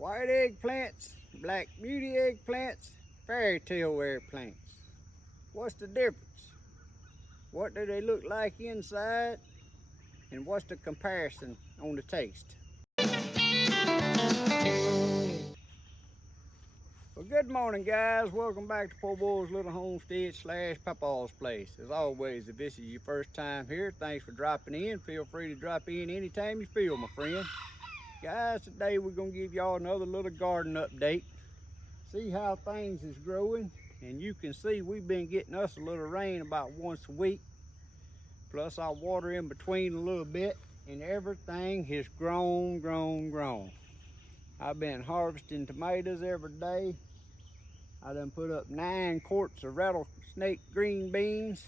white eggplants, black beauty eggplants, fairy tale eggplants. What's the difference? What do they look like inside? And what's the comparison on the taste? Well, good morning, guys. Welcome back to Poorboys Little Homestead / Papaw's Place. As always, if this is your first time here, thanks for dropping in. Feel free to drop in anytime you feel, my friend. Guys, today we're going to give y'all another little garden update. See how things is growing. And you can see we've been getting us a little rain about once a week. Plus I water in between a little bit. And everything has grown. I've been harvesting tomatoes every day. I done put up 9 quarts of rattlesnake green beans.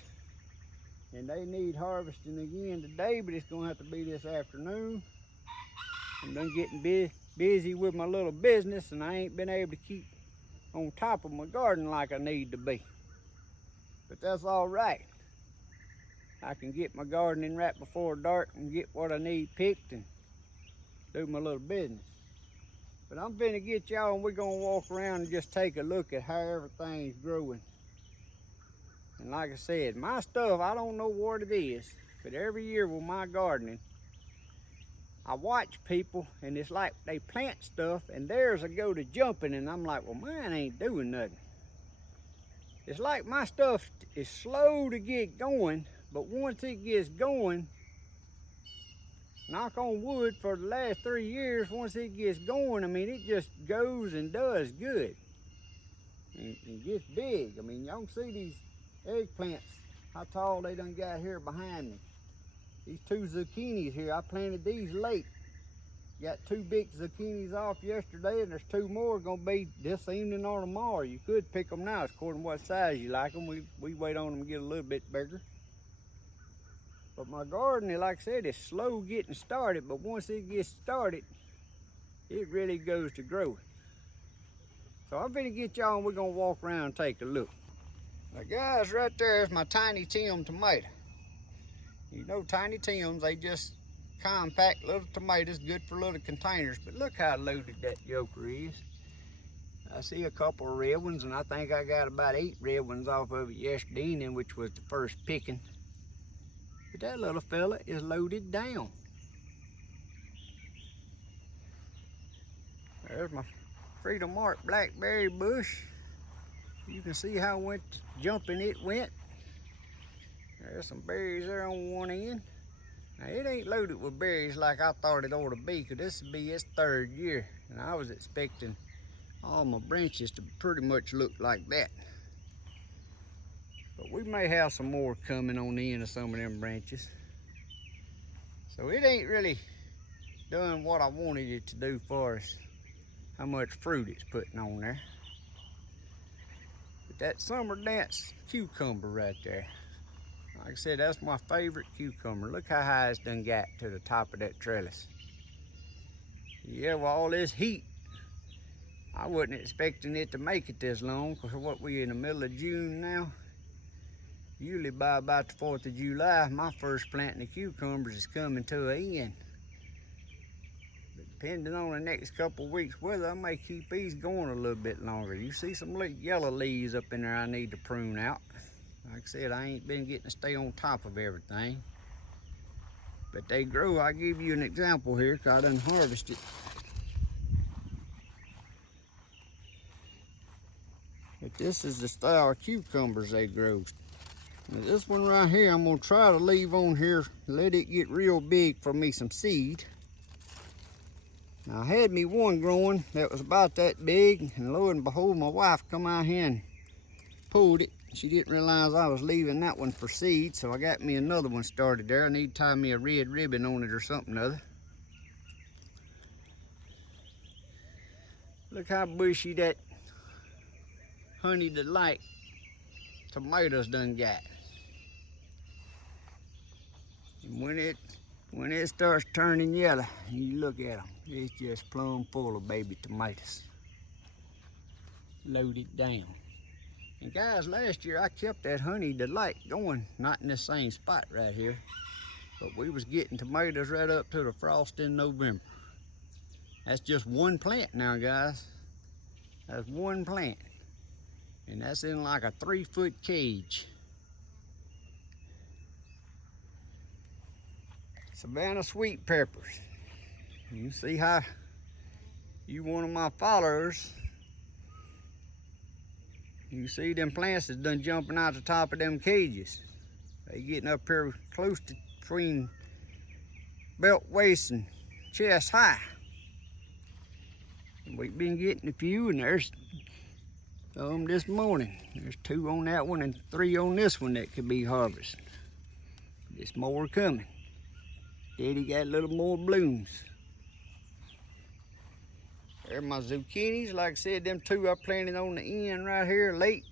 And they need harvesting again today, but it's gonna have to be this afternoon. I'm done getting busy with my little business, and I ain't been able to keep on top of my garden like I need to be. But that's all right. I can get my gardening right before dark and get what I need picked and do my little business. But I'm finna get y'all, and we're gonna walk around and just take a look at how everything's growing. And like I said, my stuff, I don't know what it is, but every year with my gardening, I watch people and it's like they plant stuff and theirs will go to jumping, and I'm like, well, mine ain't doing nothing. It's like my stuff is slow to get going, but once it gets going, knock on wood, for the last 3 years, once it gets going, I mean, it just goes and does good and gets big. I mean, y'all can see these eggplants, how tall they done got here behind me. These 2 zucchinis here, I planted these late. Got 2 big zucchinis off yesterday, and there's 2 more gonna be this evening or tomorrow. You could pick them now, according to what size you like them. We wait on them to get a little bit bigger. But my gardening, like I said, is slow getting started, but once it gets started, it really goes to growing. So I'm gonna get y'all, and we're gonna walk around and take a look. Now guys, right there is my Tiny Tim tomato. You know, Tiny Tims, they just compact little tomatoes, good for little containers. But look how loaded that joker is. I see a couple of red ones, and I think I got about 8 red ones off of it yesterday evening, which was the first picking. But that little fella is loaded down. There's my Freedom Mark blackberry bush. You can see how jumping it went. There's some berries there on one end. Now it ain't loaded with berries like I thought it ought to be, because this will be its 3rd year. And I was expecting all my branches to pretty much look like that. But we may have some more coming on the end of some of them branches. So it ain't really done what I wanted it to do for us, how much fruit it's putting on there. But that summer dance cucumber right there, like I said, that's my favorite cucumber. Look how high it's done got to the top of that trellis. Yeah, with all this heat, I wasn't expecting it to make it this long, because what, we in the middle of June now. Usually by about the 4th of July, my first planting of cucumbers is coming to an end. But depending on the next couple of weeks weather, I may keep these going a little bit longer. You see some little yellow leaves up in there I need to prune out. Like I said, I ain't been getting to stay on top of everything. But they grow. I'll give you an example here, because I done harvested. But this is the style of cucumbers they grow. Now this one right here, I'm gonna try to leave on here, let it get real big for me some seed. Now I had me one growing that was about that big, and lo and behold, my wife come out here and pulled it. She didn't realize I was leaving that one for seed, so I got me another one started there. I need to tie me a red ribbon on it or something or other. Look how bushy that Honey Delight tomatoes done got. And when it starts turning yellow, you look at them, it's just plumb full of baby tomatoes. Loaded down. And guys, last year I kept that Honey Delight going, not in this same spot right here, but we was getting tomatoes right up to the frost in November. That's just one plant now, guys. That's one plant. And that's in like a 3-foot cage. Savannah sweet peppers. You see how you one of my followers, you see them plants that's done jumping out the top of them cages. They getting up here close to between belt, waist, and chest high. And we've been getting a few, and there's this morning. There's 2 on that one and 3 on this one that could be harvested. There's more coming. Daddy got a little more blooms. There's my zucchinis. Like I said, them 2 I planted on the end right here late.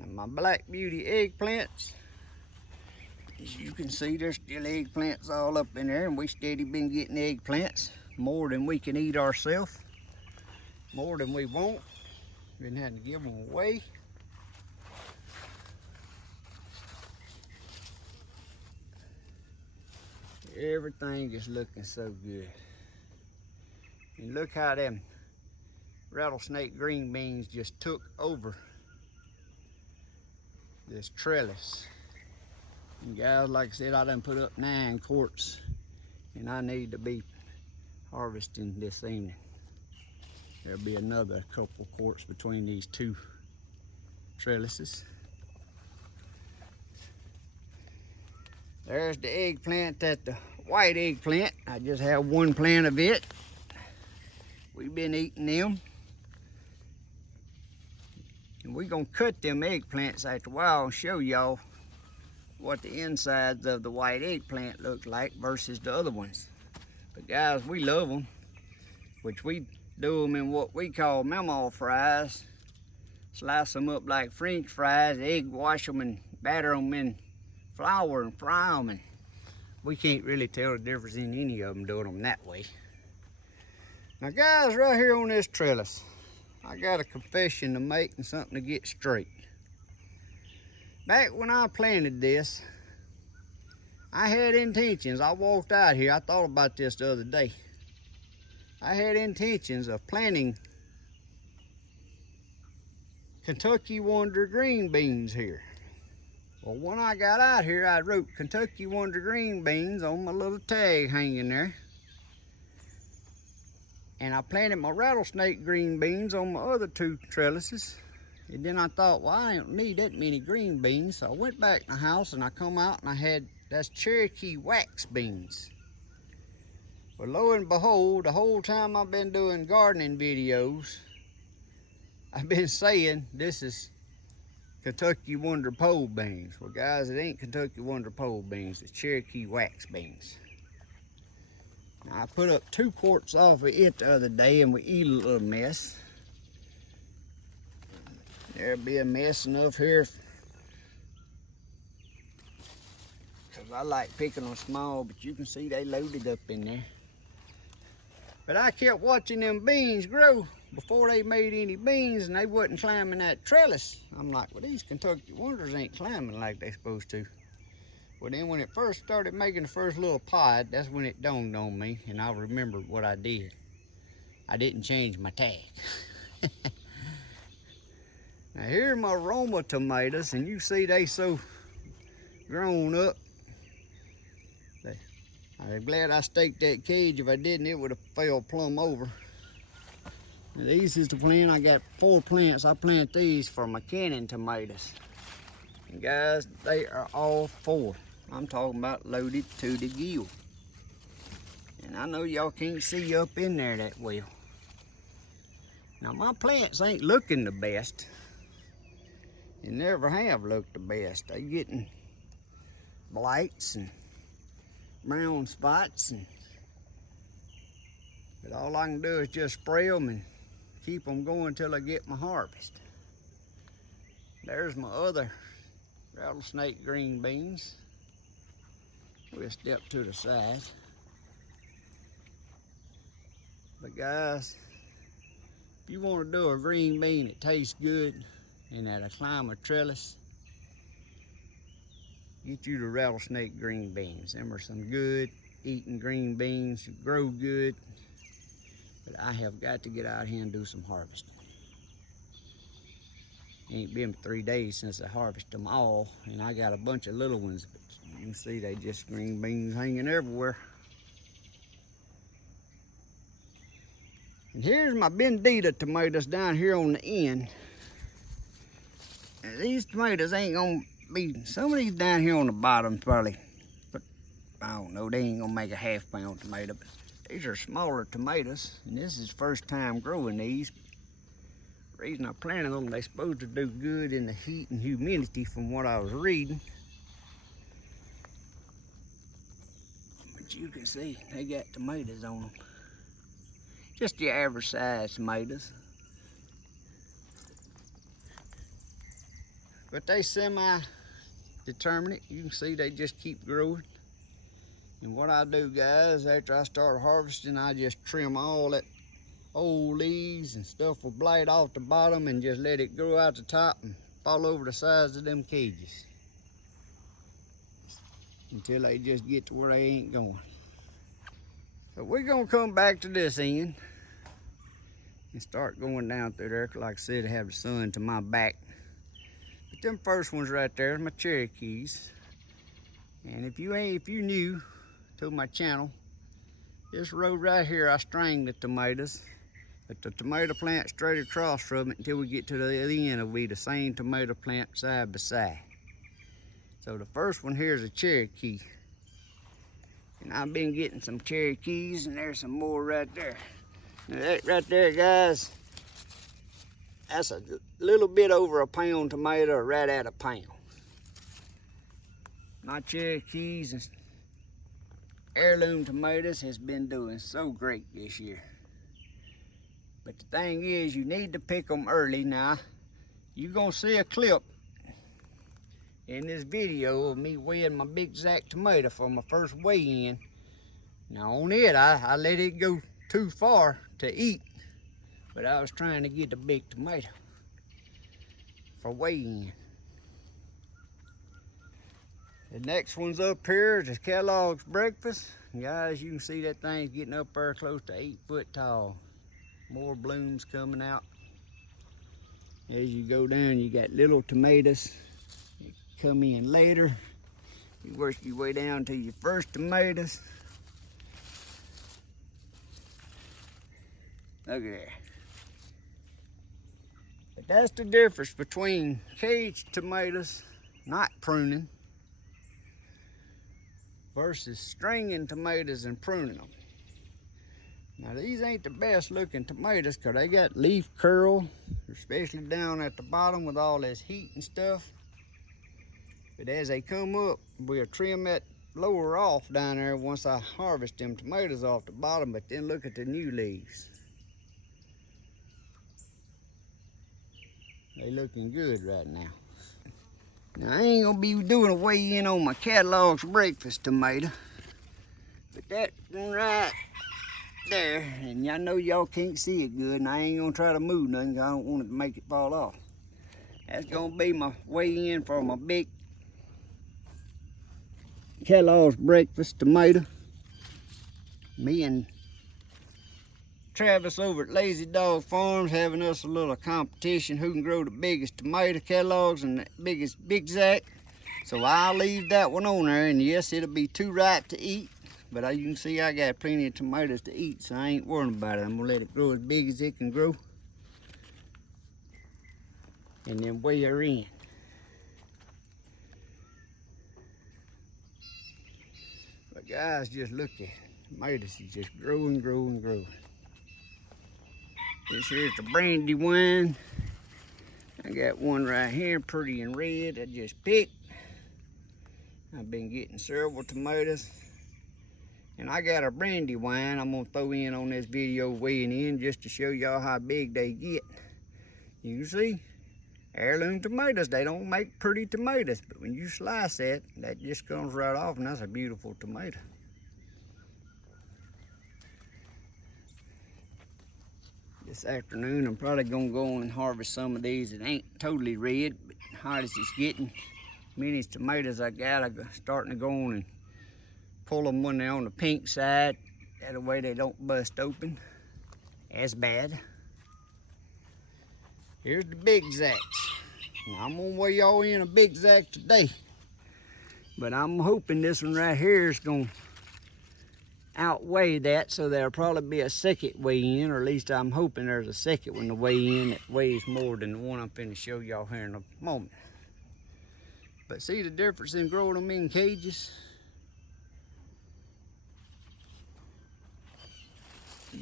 And my Black Beauty eggplants. As you can see, there's still eggplants all up in there, and we steady been getting eggplants. More than we can eat ourselves. More than we want. Been having to give them away. Everything is looking so good. And look how them rattlesnake green beans just took over this trellis. And guys, like I said, I done put up 9 quarts, and I need to be harvesting this evening. There'll be another couple quarts between these 2 trellises. There's the eggplant, that's the white eggplant. I just have 1 plant of it. We've been eating them. And we're gonna cut them eggplants after a while and show y'all what the insides of the white eggplant look like versus the other ones. But guys, we love them, which we do them in what we call memo fries. Slice them up like French fries, egg wash them and batter them in flour and fry them, and we can't really tell the difference in any of them doing them that way. Now guys, right here on this trellis, I got a confession to make and something to get straight. Back when I planted this, I had intentions. I walked out here, I thought about this the other day. I had intentions of planting Kentucky Wonder green beans here. Well, when I got out here, I wrote Kentucky Wonder green beans on my little tag hanging there. And I planted my rattlesnake green beans on my other 2 trellises. And then I thought, well, I don't need that many green beans. So I went back in the house and I come out and I had, that's Cherokee wax beans. Well, lo and behold, the whole time I've been doing gardening videos, I've been saying this is Kentucky Wonder pole beans. Well guys, it ain't Kentucky Wonder pole beans, it's Cherokee wax beans. Now, I put up 2 quarts off of it the other day and we eat a little mess. There'll be a mess enough here, because I like picking them small, but you can see they loaded up in there. But I kept watching them beans grow before they made any beans, and they wasn't climbing that trellis. I'm like, well, these Kentucky Wonders ain't climbing like they supposed to. Well, then when it first started making the first little pod, that's when it dawned on me, and I remembered what I did. I didn't change my tag. Now here are my Roma tomatoes, and you see they so grown up. I'm glad I staked that cage. If I didn't, it would have fell plumb over. Now, these is the plant. I got 4 plants. I plant these for my canning tomatoes. And guys, they are all 4. I'm talking about loaded to the gill. And I know y'all can't see up in there that well. Now my plants ain't looking the best. They never have looked the best. They getting blights and brown spots, but all I can do is just spray them and keep them going till I get my harvest. There's my other rattlesnake green beans. We'll step to the side. But guys, if you want to do a green bean that tastes good and that'll climb a trellis, get you the rattlesnake green beans. Them are some good, eating green beans, grow good. But I have got to get out here and do some harvesting. Ain't been 3 days since I harvested them all, and I got a bunch of little ones, but you can see they just green beans hanging everywhere. And here's my Bendita tomatoes down here on the end. And these tomatoes ain't gonna be, some of these down here on the bottom probably, but I don't know, they ain't gonna make a half-pound tomato, but these are smaller tomatoes, and this is first time growing these. The reason I planted them, they're supposed to do good in the heat and humidity from what I was reading. But you can see they got tomatoes on them. Just your average size tomatoes. But they semi-determinate. You can see they just keep growing. And what I do, guys, after I start harvesting, I just trim all that old leaves and stuff with blade off the bottom and just let it grow out the top and fall over the sides of them cages until they just get to where they ain't going. So we're gonna come back to this end and start going down through there. Like I said, I have the sun to my back. But them first ones right there are my Cherokees. And if you new to my channel, this road right here, I string the tomatoes. But the tomato plant straight across from it until we get to the end, it'll be the same tomato plant side by side. So the first one here is a Cherokee. And I've been getting some Cherokees, and there's some more right there. Now that right there, guys, that's a little bit over a pound tomato, or right at a pound. My Cherokees and heirloom tomatoes has been doing so great this year. But the thing is, you need to pick them early. Now, you're gonna see a clip in this video of me weighing my big ZAC tomato for my first weigh-in. Now on it, I let it go too far to eat, but I was trying to get the big tomato for weigh-in. The next one's up here is Kellogg's breakfast. Guys, you can see that thing's getting up there close to 8 foot tall. More blooms coming out. As you go down, you got little tomatoes. You come in later. You work your way down to your first tomatoes. Look at there. But that's the difference between caged tomatoes, not pruning, versus stringing tomatoes and pruning them. Now these ain't the best looking tomatoes because they got leaf curl, especially down at the bottom with all this heat and stuff. But as they come up, we'll trim that lower off down there once I harvest them tomatoes off the bottom. But then look at the new leaves. They looking good right now. Now I ain't gonna be doing a weigh-in on my Kellogg's breakfast tomato. But that one right there, and I know y'all can't see it good, and I ain't gonna try to move nothing because I don't want it to make it fall off. That's gonna be my weigh-in for my big Kellogg's breakfast tomato. Me and Travis over at Lazy Dog Farms having us a little competition who can grow the biggest tomato Kellogg's and the biggest Big ZAC. So I'll leave that one on there, and yes, it'll be too ripe to eat. But as you can see, I got plenty of tomatoes to eat, so I ain't worrying about it. I'm gonna let it grow as big as it can grow. And then weigh her in. But guys, just look at it. Tomatoes is just growing, growing, growing. This here's the brandy wine. I got one right here, pretty and red, I just picked. I've been getting several tomatoes. And I got a brandy wine I'm gonna throw in on this video weighing in just to show y'all how big they get. You can see, heirloom tomatoes, they don't make pretty tomatoes, but when you slice that, that just comes right off, and that's a beautiful tomato. This afternoon, I'm probably gonna go and harvest some of these. It ain't totally red, but hot as it's getting, many tomatoes I got, I'm starting to go on and pull them when they're on the pink side. That way they don't bust open as bad. Here's the big ZACs. Now I'm gonna weigh y'all in a big ZAC today. But I'm hoping this one right here is gonna outweigh that, so there'll probably be a second weigh-in, or at least I'm hoping there's a second one to weigh in that weighs more than the one I'm finna show y'all here in a moment. But see the difference in growing them in cages?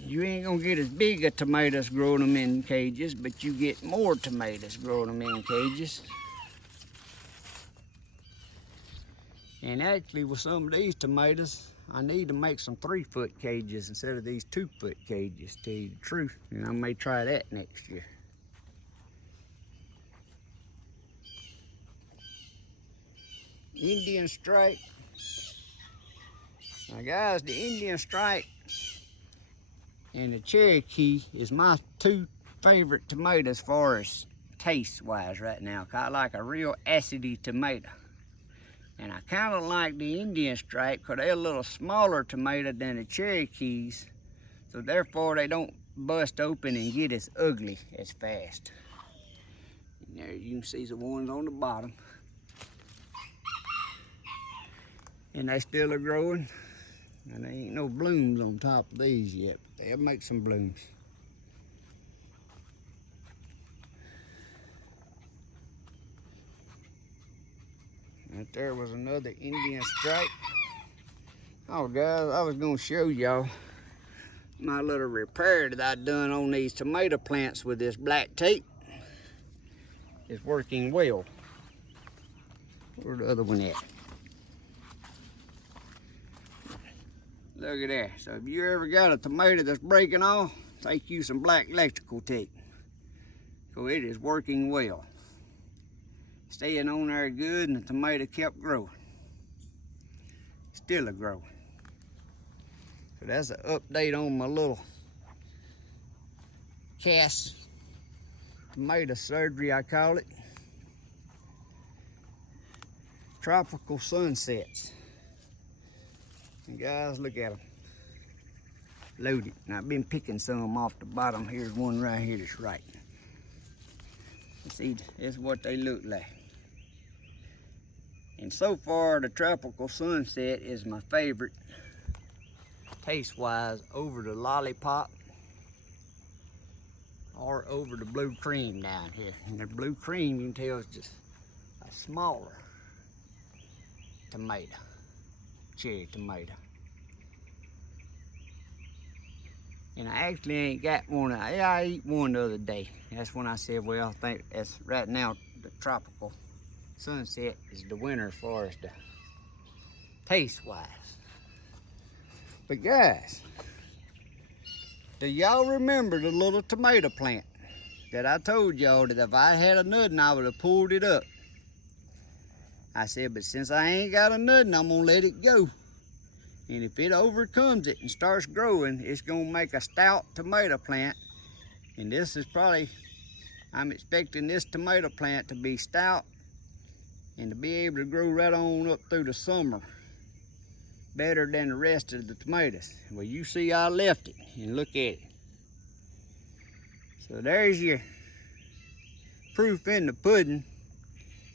You ain't gonna get as big a tomatoes growing them in cages, but you get more tomatoes growing them in cages. And actually with some of these tomatoes, I need to make some 3-foot cages instead of these 2-foot cages, to tell you the truth. And I may try that next year. Indian stripe. Now guys, the Indian stripe and the Cherokee is my two favorite tomatoes as far as taste wise right now. I like a real acidy tomato. And I kind of like the Indian stripe because they're a little smaller tomato than the Cherokees. So therefore they don't bust open and get as ugly as fast. And there you can see the ones on the bottom. And they still are growing. And there ain't no blooms on top of these yet, but they'll make some blooms. Right there was another Indian stripe. Oh guys, I was gonna show y'all my little repair that I done on these tomato plants with this black tape. It's working well. Where's the other one at? Look at that. So if you ever got a tomato that's breaking off, take you some black electrical tape. So it is working well. Staying on there good, and the tomato kept growing. Still a growing. So that's an update on my little cast tomato surgery, I call it. Tropical sunsets. And guys, look at them. Loaded. Now I've been picking some off the bottom. Here's one right here that's right. See, this is what they look like. And so far, the tropical sunset is my favorite, taste-wise, over the lollipop or over the blue cream down here. And the blue cream, you can tell, is just a smaller tomato, cherry tomato. And I actually ain't got one. I ate one the other day. That's when I said, well, I think that's right now the tropical sunset is the winner as far as the taste wise. But guys, do y'all remember the little tomato plant that I told y'all that if I had a nuddin, I would have pulled it up? I said, but since I ain't got a nuddin, I'm gonna let it go. And if it overcomes it and starts growing, it's gonna make a stout tomato plant. And this is probably, I'm expecting this tomato plant to be stout and to be able to grow right on up through the summer better than the rest of the tomatoes. Well, you see I left it, and look at it. So there's your proof in the pudding.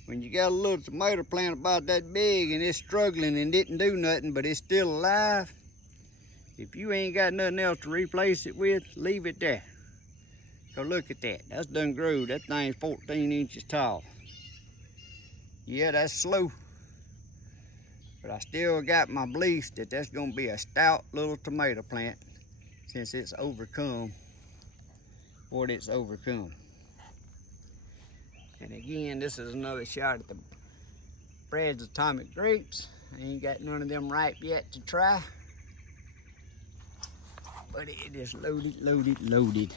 When you got a little tomato plant about that big and it's struggling and didn't do nothing, but it's still alive, if you ain't got nothing else to replace it with, leave it there. So look at that, that's done grew. That thing's 14 inches tall. Yeah, that's slow, but I still got my beliefs that that's gonna be a stout little tomato plant since it's overcome what it's overcome. And again, this is another shot at the Brad's Atomic grapes. I ain't got none of them ripe yet to try, but it is loaded, loaded, loaded.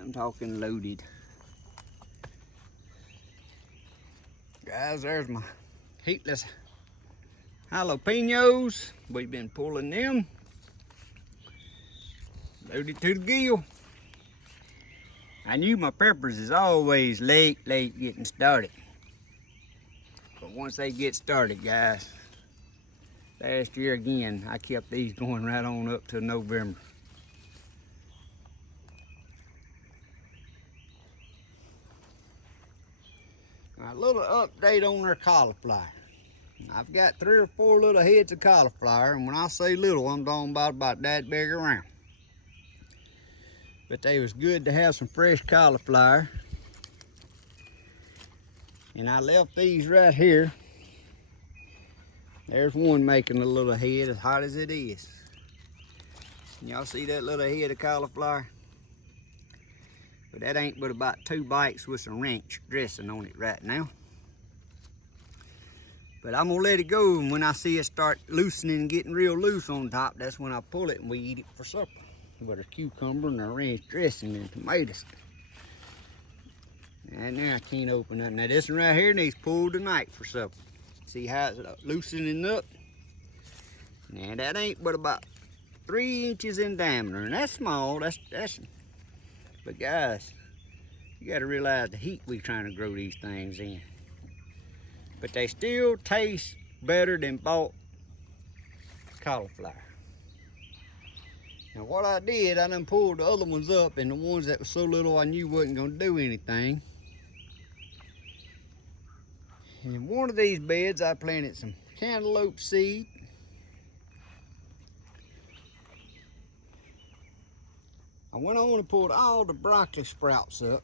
I'm talking loaded. Guys, there's my heatless jalapenos. We've been pulling them. Loaded to the gill. I knew my peppers is always late getting started. But once they get started, guys, Last year again, I kept these going right on up to November. Now, a little update on their cauliflower. I've got 3 or 4 little heads of cauliflower, and when I say little, I'm talking about that big around. But they was good to have some fresh cauliflower. And I left these right here. There's one making a little head as hot as it is. Y'all see that little head of cauliflower? But that ain't but about 2 bites with some ranch dressing on it right now. But I'm gonna let it go, and when I see it start loosening and getting real loose on top, that's when I pull it and we eat it for supper. With a cucumber and a ranch dressing and tomatoes. And now I can't open that. Now this one right here needs pulled tonight for supper. See how it's loosening up? Now that ain't but about 3 inches in diameter, and that's small. That's. But guys, you got to realize the heat we trying to grow these things in. But they still taste better than bought cauliflower. Now what I did, I done pulled the other ones up, and the ones that were so little I knew wasn't gonna do anything. And in one of these beds, I planted some cantaloupe seed. I went on and pulled all the broccoli sprouts up,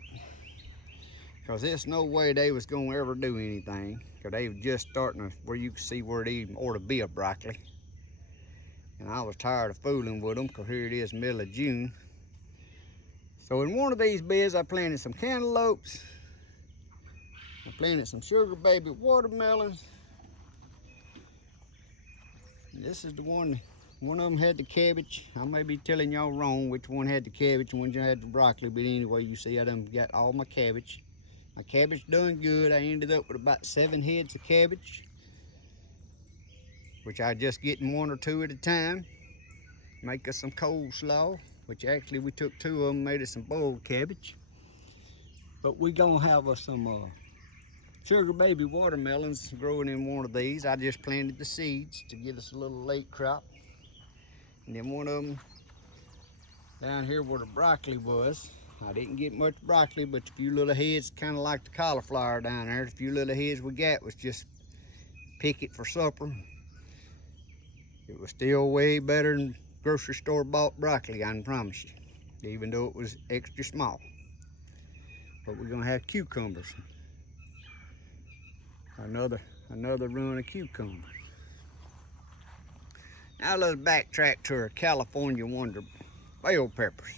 because there's no way they was gonna ever do anything, because they were just starting to, where you can see where it even ought to be a broccoli. And I was tired of fooling with them, because here it is, middle of June. So in one of these beds, I planted some cantaloupes. I planted some sugar baby watermelons. And this is the one of them had the cabbage. I may be telling y'all wrong which one had the cabbage and which one had the broccoli, but anyway, you see I done got all my cabbage. My cabbage done good. I ended up with about 7 heads of cabbage, which I just getting 1 or 2 at a time. Make us some coleslaw, which actually we took 2 of them, made us some boiled cabbage. But we gonna have us some sugar baby watermelons growing in one of these. I just planted the seeds to get us a little late crop. And then one of them down here where the broccoli was, I didn't get much broccoli, but a few little heads, kind of like the cauliflower down there. The few little heads we got was just pick it for supper. It was still way better than grocery store bought broccoli, I can promise you, even though it was extra small. But we're gonna have cucumbers. Another run of cucumbers. Now let's backtrack to our California Wonder bell peppers.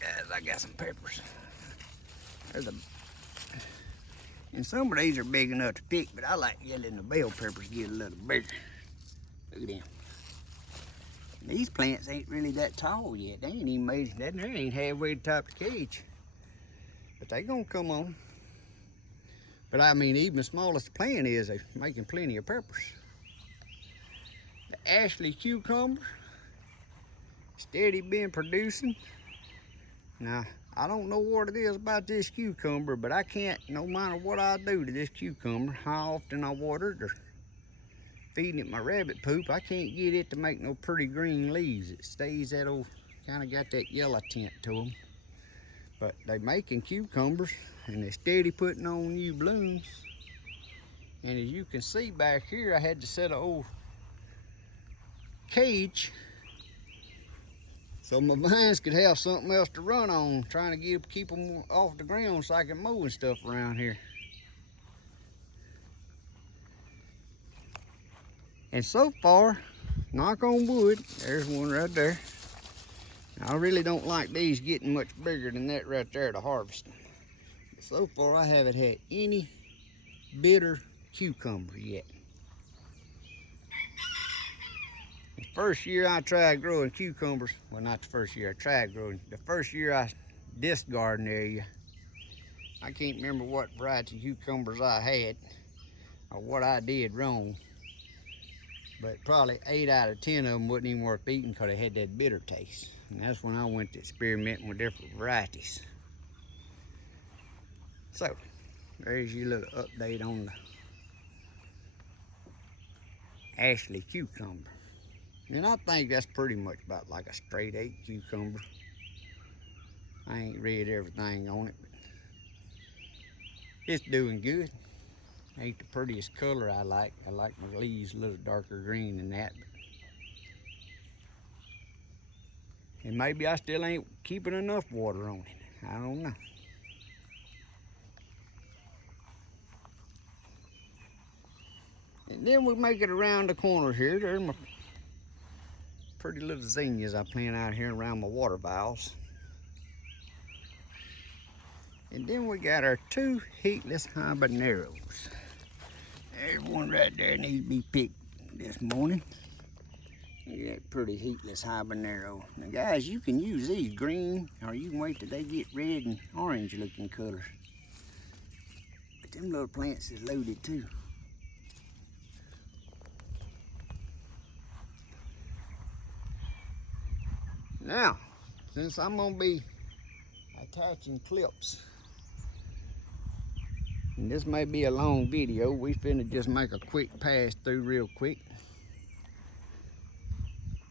Guys, I got some peppers. And some of these are big enough to pick, but I like letting the bell peppers get a little bigger. Look at them. These plants ain't really that tall yet. They ain't even made, that ain't halfway to the top of the cage. But they gonna come on. But I mean, even the smallest plant is, they're making plenty of peppers. The Ashley cucumber, steady been producing. Now, I don't know what it is about this cucumber, but I can't, no matter what I do to this cucumber, how often I water it or feeding it my rabbit poop, I can't get it to make no pretty green leaves. It stays that old, kind of got that yellow tint to them. But they making cucumbers, and they're steady putting on new blooms. And as you can see back here, I had to set an old cage so my vines could have something else to run on, trying to keep them off the ground so I can mow and stuff around here. And so far, knock on wood, there's one right there. I really don't like these getting much bigger than that right there to harvest. But so far, I haven't had any bitter cucumber yet. The first year I tried growing cucumbers, well, not the first year I tried growing, the first year I disc garden area, I can't remember what variety of cucumbers I had or what I did wrong, but probably 8 out of 10 of them wasn't even worth eating because they had that bitter taste. And that's when I went to experimenting with different varieties. So, there's your little update on Ashley cucumber. And I think that's pretty much about like a straight 8 cucumber. I ain't read everything on it, but it's doing good. Ain't the prettiest color I like. I like my leaves a little darker green than that. And maybe I still ain't keeping enough water on it. I don't know. And then we make it around the corner here. There's my pretty little zinnias I plant out here around my water valves. And then we got our 2 heatless habaneros. There's one right there needs to be picked this morning. Look at that pretty heatless habanero. Now guys, you can use these green, or you can wait till they get red and orange looking colors. But them little plants is loaded too. Now, since I'm gonna be attaching clips, and this may be a long video, we finna just make a quick pass through real quick.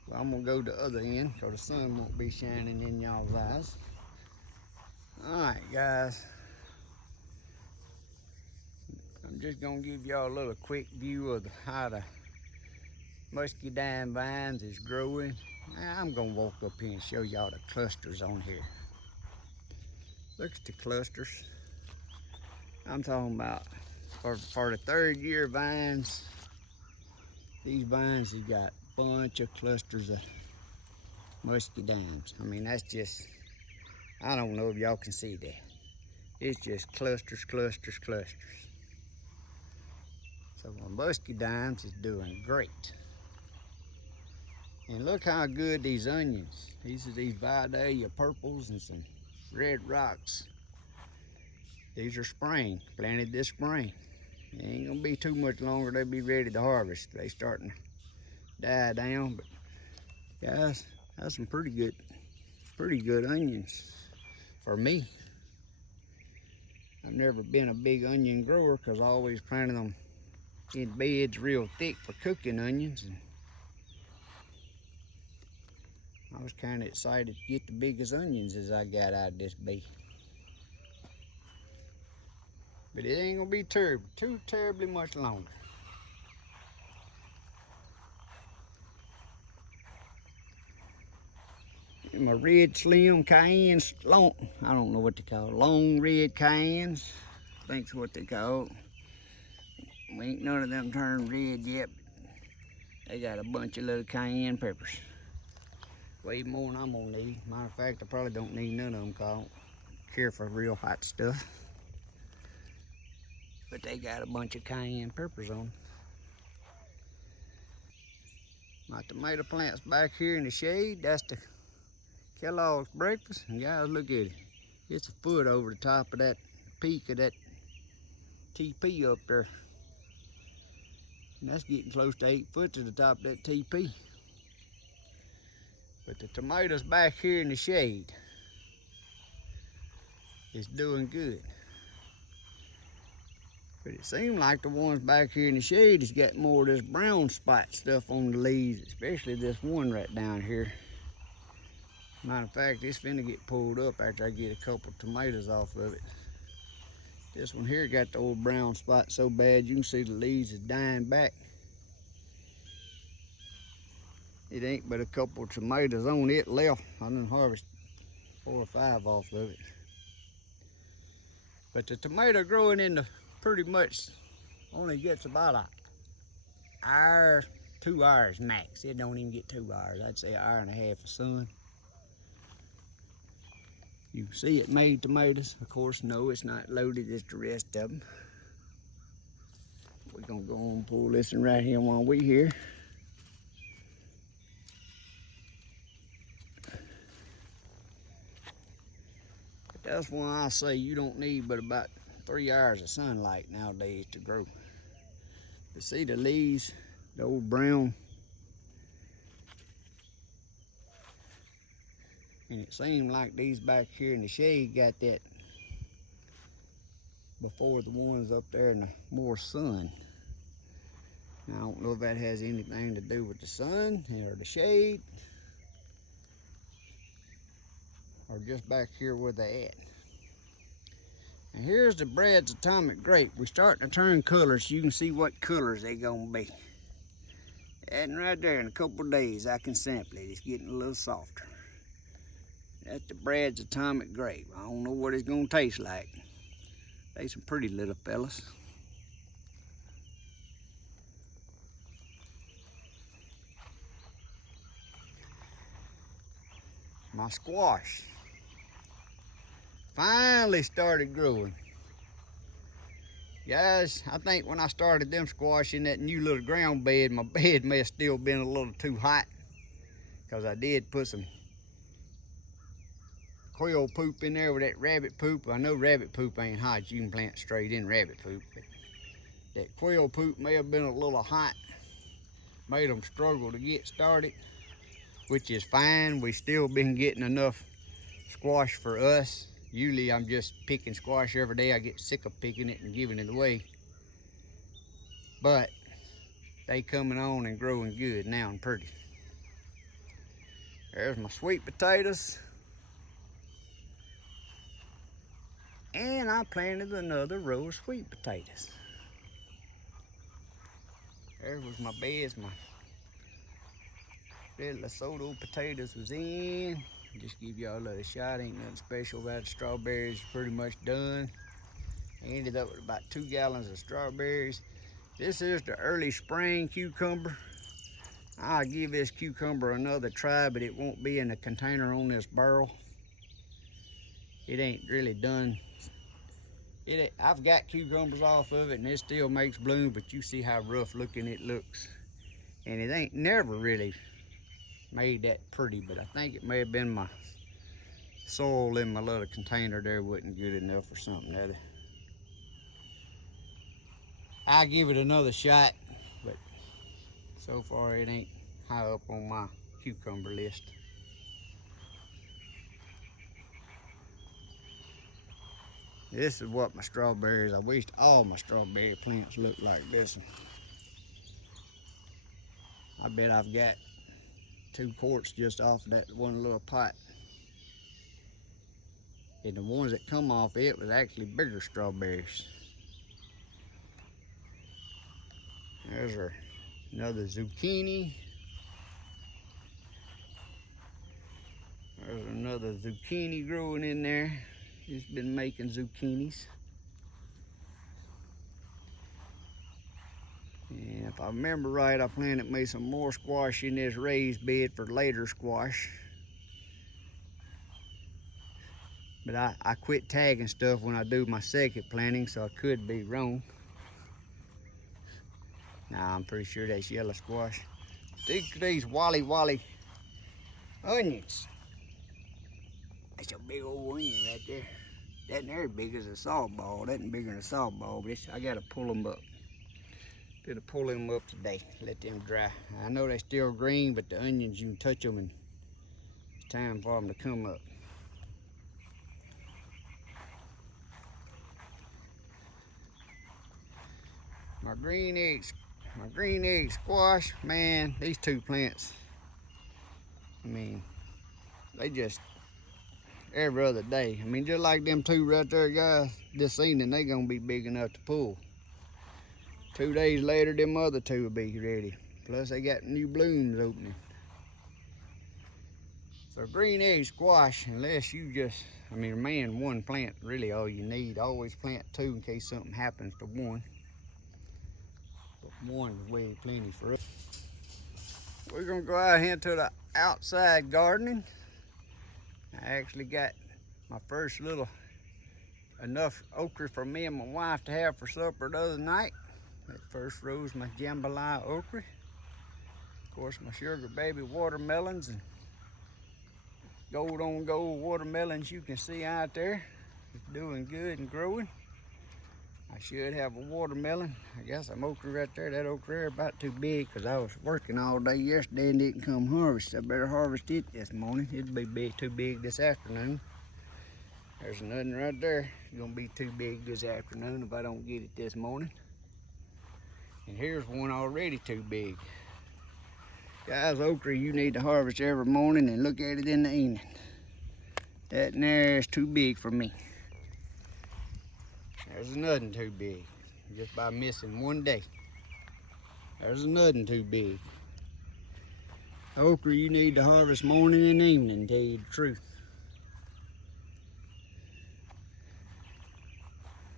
Well, I'm gonna go to the other end so the sun won't be shining in y'all's eyes. Alright guys, I'm just gonna give y'all a little quick view of how the muscadine vines is growing. Now, I'm gonna walk up here and show y'all the clusters on here. Look at the clusters. I'm talking about for the 3rd year vines. These vines have got a bunch of clusters of muscadines. I mean, that's just, I don't know if y'all can see that. It's just clusters, clusters, clusters. So my muscadines is doing great. And look how good these onions. These are these Vidalia purples and some red rocks. These are spring, planted this spring. It ain't gonna be too much longer, they'll be ready to harvest. They starting to die down, but guys, that's some pretty good onions for me. I've never been a big onion grower because I always planted them in beds real thick for cooking onions. And I was kind of excited to get the biggest onions as I got out of this bed. But it ain't gonna be too terribly much longer. And my red slim cayennes, long, I don't know what they call it, long red cayennes, I think's what they call it. We ain't none of them turned red yet, but they got a bunch of little cayenne peppers. Way more than I'm gonna need. Matter of fact, I probably don't need none of them because I don't care for real hot stuff. But they got a bunch of cayenne peppers on them. My tomato plant's back here in the shade. That's the Kellogg's breakfast. And guys, look at it. It's a foot over the top of that peak of that TP up there. And that's getting close to 8 foot to the top of that TP. But the tomatoes back here in the shade is doing good. But it seems like the ones back here in the shade has got more of this brown spot stuff on the leaves, especially this one right down here. Matter of fact, it's finna get pulled up after I get a couple tomatoes off of it. This one here got the old brown spot so bad you can see the leaves is dying back. It ain't but a couple of tomatoes on it left. I done harvested 4 or 5 off of it. But the tomato growing in the pretty much only gets about an hour, 2 hours max. It don't even get 2 hours. I'd say an hour and a half of sun. You can see it made tomatoes. Of course, no, it's not loaded as the rest of them. We're gonna go on and pull this one right here while we're here. That's why I say you don't need but about 3 hours of sunlight nowadays to grow. You see the leaves, the old brown. And it seems like these back here in the shade got that before the ones up there in the more sun. I don't know if that has anything to do with the sun or the shade, or just back here where they at. And here's the Brad's Atomic Grape. We're starting to turn colors so you can see what colors they gonna be. And right there, in a couple of days I can sample it. It's getting a little softer. That's the Brad's Atomic Grape. I don't know what it's gonna taste like. They some pretty little fellas. My squash finally started growing. Guys, I think when I started them squash in that new little ground bed, my bed may have still been a little too hot, because I did put some quail poop in there with that rabbit poop. I know rabbit poop ain't hot. You can plant straight in rabbit poop, but that quail poop may have been a little hot, made them struggle to get started, which is fine. We still been getting enough squash for us. Usually I'm just picking squash every day. I get sick of picking it and giving it away, but they coming on and growing good now and pretty. There's my sweet potatoes. And I planted another row of sweet potatoes. There was my beds. My red Lesotho potatoes was in. Just give y'all a little shot. Ain't nothing special about the strawberries. Pretty much done. I ended up with about 2 gallons of strawberries. This is the early spring cucumber. I'll give this cucumber another try, but it won't be in a container on this barrel. It ain't really done. I've got cucumbers off of it and it still makes bloom, but you see how rough looking it looks. And it ain't never really made that pretty, but I think it may have been my soil in my little container there wasn't good enough or something other. I'll give it another shot, but so far it ain't high up on my cucumber list. This is what my strawberries, I wished all my strawberry plants looked like this one. I bet I've got 2 quarts just off that one little pot. And the ones that come off it was actually bigger strawberries. There's another zucchini. There's another zucchini growing in there. It's been making zucchinis. And if I remember right, I planted me some more squash in this raised bed for later squash. But I quit tagging stuff when I do my second planting, so I could be wrong. Nah, I'm pretty sure that's yellow squash. These wally onions. That's a big old onion right there. That ain't very big as a softball. That ain't bigger than a softball, but I gotta pull them up. Gonna pull them up today, let them dry. I know they're still green, but the onions, you can touch them and it's time for them to come up. My green egg squash, man, these 2 plants, I mean, they just every other day. I mean, just like them 2 right there, guys, this evening they gonna be big enough to pull. 2 days later, them other 2 will be ready. Plus they got new blooms opening. So green egg squash, unless you just, I mean, man, 1 plant really all you need. Always plant 2 in case something happens to 1. But 1 is way plenty for us. We're gonna go out here to the outside gardening. I actually got my first enough okra for me and my wife to have for supper the other night. That first row's my jambalaya okra. Of course, my sugar baby watermelons and gold on gold watermelons you can see out there. It's doing good and growing. I should have a watermelon. I guess I'm okra right there. That okra there about too big because I was working all day yesterday and didn't come harvest. I better harvest it this morning. It'll be too big this afternoon. There's nothing right there. It's gonna be too big this afternoon if I don't get it this morning. And here's one already too big. Guys, okra you need to harvest every morning and look at it in the evening. That there is too big for me. There's nothing too big, just by missing one day. There's nothing too big. Okra you need to harvest morning and evening, to tell you the truth.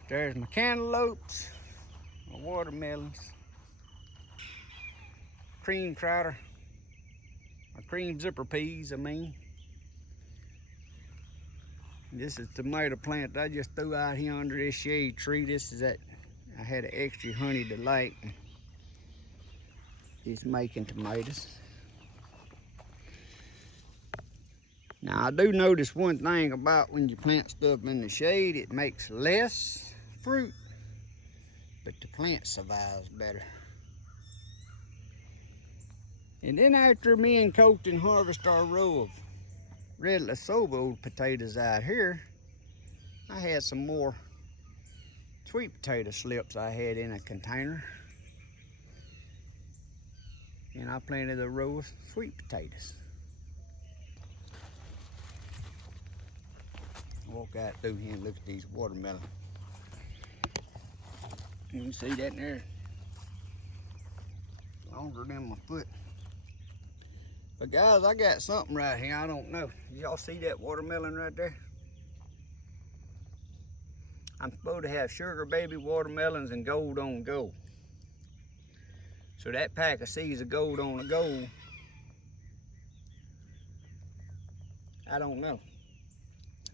There's my cantaloupes, my watermelons, cream crowder, my cream zipper peas, I mean. This is tomato plant that I just threw out here under this shade tree. This is that I had an extra honey delight. It's making tomatoes. Now I do notice one thing about when you plant stuff in the shade, it makes less fruit, but the plant survives better. And then after me and Colton harvest our row of red Lesotho potatoes out here, I had some more sweet potato slips I had in a container. And I planted a row of sweet potatoes. Walk out through here and look at these watermelons. You can see that in there, longer than my foot. But guys, I got something right here, I don't know. Y'all see that watermelon right there? I'm supposed to have sugar baby watermelons and gold on gold. So that pack of seeds of gold on the gold, I don't know.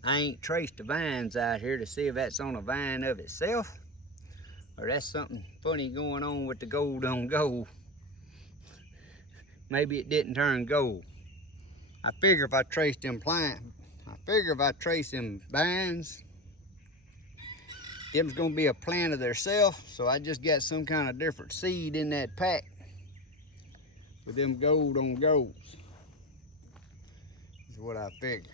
I ain't traced the vines out here to see if that's on a vine of itself, or that's something funny going on with the gold on gold. Maybe it didn't turn gold. I figure if I trace them vines, them's gonna be a plant of theirself, so I just got some kind of different seed in that pack with them gold on golds. Is what I figure.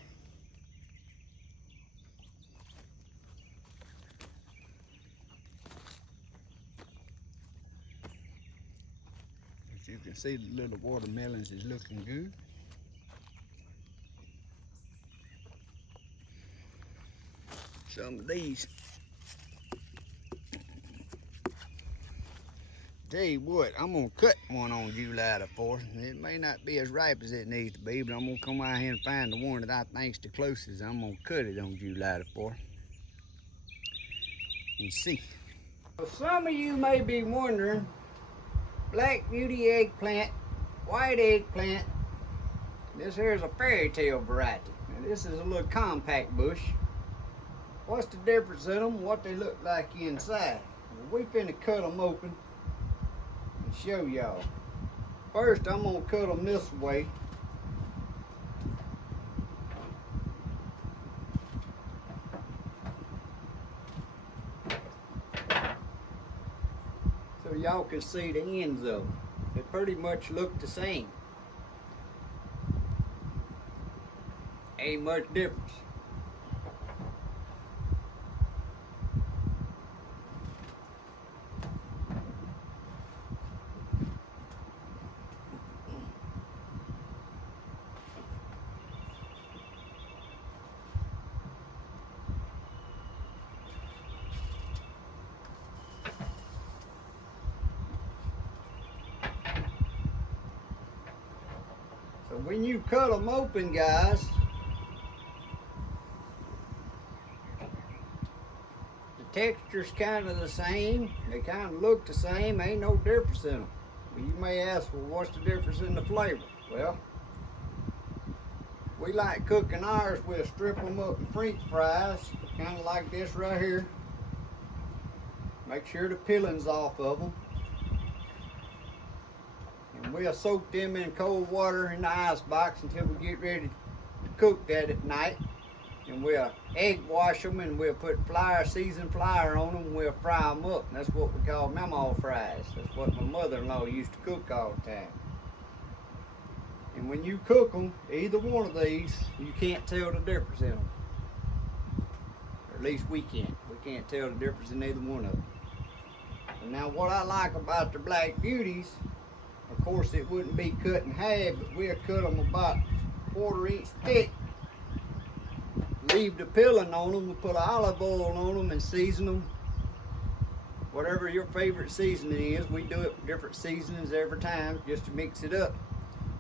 As you can see, the little watermelons is looking good. Some of these, tell you what, I'm gonna cut one on July the 4th. It may not be as ripe as it needs to be, but I'm gonna come out here and find the one that I think's the closest. I'm gonna cut it on July the 4th and see. Well, some of you may be wondering, black beauty eggplant, white eggplant, this here's a fairy tale variety. Now this is a little compact bush. What's the difference in them, what they look like inside? Well, we finna cut them open and show y'all. First, I'm gonna cut them this way. So y'all can see the ends of them. They pretty much look the same. Ain't much difference. So when you cut them open, guys, the texture's kind of the same. They kind of look the same. Ain't no difference in them. But you may ask, well, what's the difference in the flavor? Well, we like cooking ours. We'll strip them up in French fries, kind of like this right here. Make sure the peeling's off of them. And we'll soak them in cold water in the ice box until we get ready to cook that at night. And we'll egg wash them, and we'll put seasoned flour on them, and we'll fry them up. And that's what we call mamaw fries. That's what my mother-in-law used to cook all the time. And when you cook them, either one of these, you can't tell the difference in them. Or at least we can't. We can't tell the difference in either one of them. And now what I like about the Black Beauties, of course it wouldn't be cut in half, but we'll cut them about 1/4 inch thick. Leave the peeling on them, we'll put olive oil on them and season them. Whatever your favorite seasoning is, we do it with different seasonings every time just to mix it up.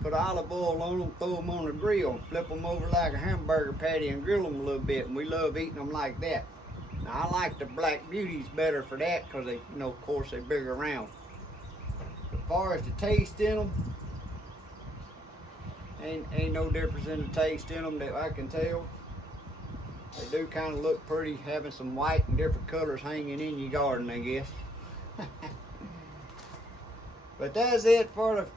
Put olive oil on them, throw them on the grill, flip them over like a hamburger patty and grill them a little bit, and we love eating them like that. Now I like the Black Beauties better for that because they, you know, of course they're bigger round. As far as the taste in them, ain't no difference in the taste in them that I can tell. They do kind of look pretty, having some white and different colors hanging in your garden, I guess. But that's it for the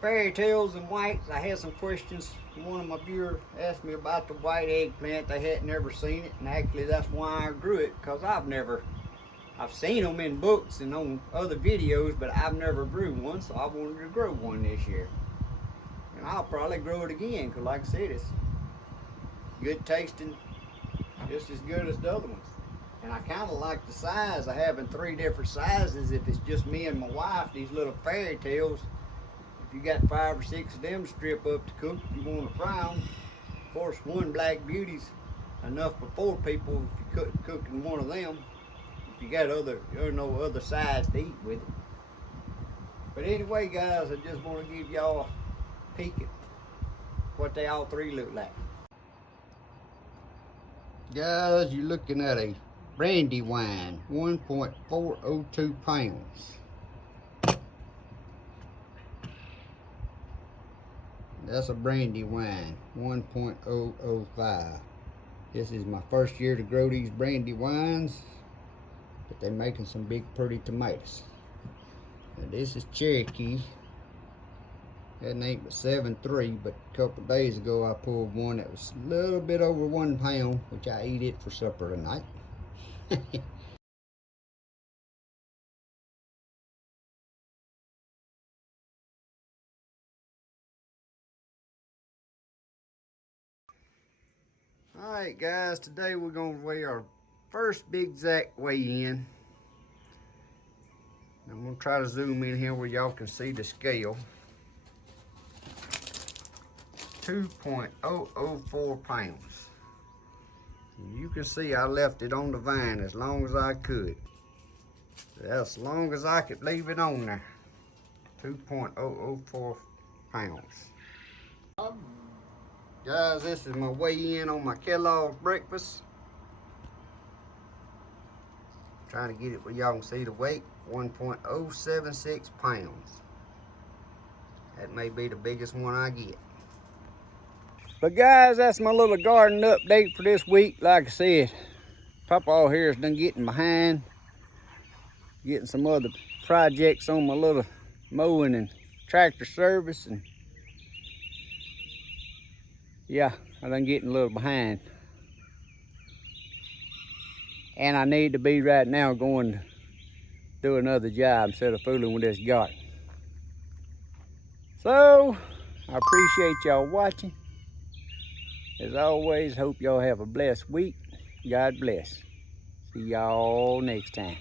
fairy tales and whites. I had some questions. One of my viewers asked me about the white eggplant. They hadn't ever seen it, and actually that's why I grew it, because I've seen them in books and on other videos, but I've never grew one, so I wanted to grow one this year. And I'll probably grow it again, because like I said, it's good tasting, just as good as the other ones. And I kind of like the size of having 3 different sizes. If it's just me and my wife, these little fairy tales, if you got 5 or 6 of them strip up to cook, if you want to fry them. Of course, one Black Beauty's enough for 4 people if you're cooking one of them. If you got other sides to eat with it. But anyway, guys, I just want to give y'all a peek at what they all 3 look like. Guys, you're looking at a brandy wine, 1.402 pounds. That's a brandy wine, 1.005. This is my first year to grow these brandy wines, but they're making some big pretty tomatoes. Now this is Cherokee. That ain't but 7.3, but a couple of days ago I pulled one that was a little bit over 1 pound, which I ate it for supper tonight. Alright guys, today we're going to weigh our first big ZAC weigh-in. I'm going to try to zoom in here where y'all can see the scale. 2.004 pounds. You can see I left it on the vine as long as I could. That's as long as I could leave it on there. 2.004 pounds. Guys, this is my weigh-in on my Kellogg breakfast. Trying to get it where y'all can see the weight. 1.076 pounds. That may be the biggest one I get. But guys, that's my little garden update for this week. Like I said, Papaw here is done getting behind, getting some other projects on my little mowing and tractor service, and yeah, I done getting a little behind. And I need to be right now going to do another job instead of fooling with this garden. So, I appreciate y'all watching. As always, hope y'all have a blessed week. God bless. See y'all next time.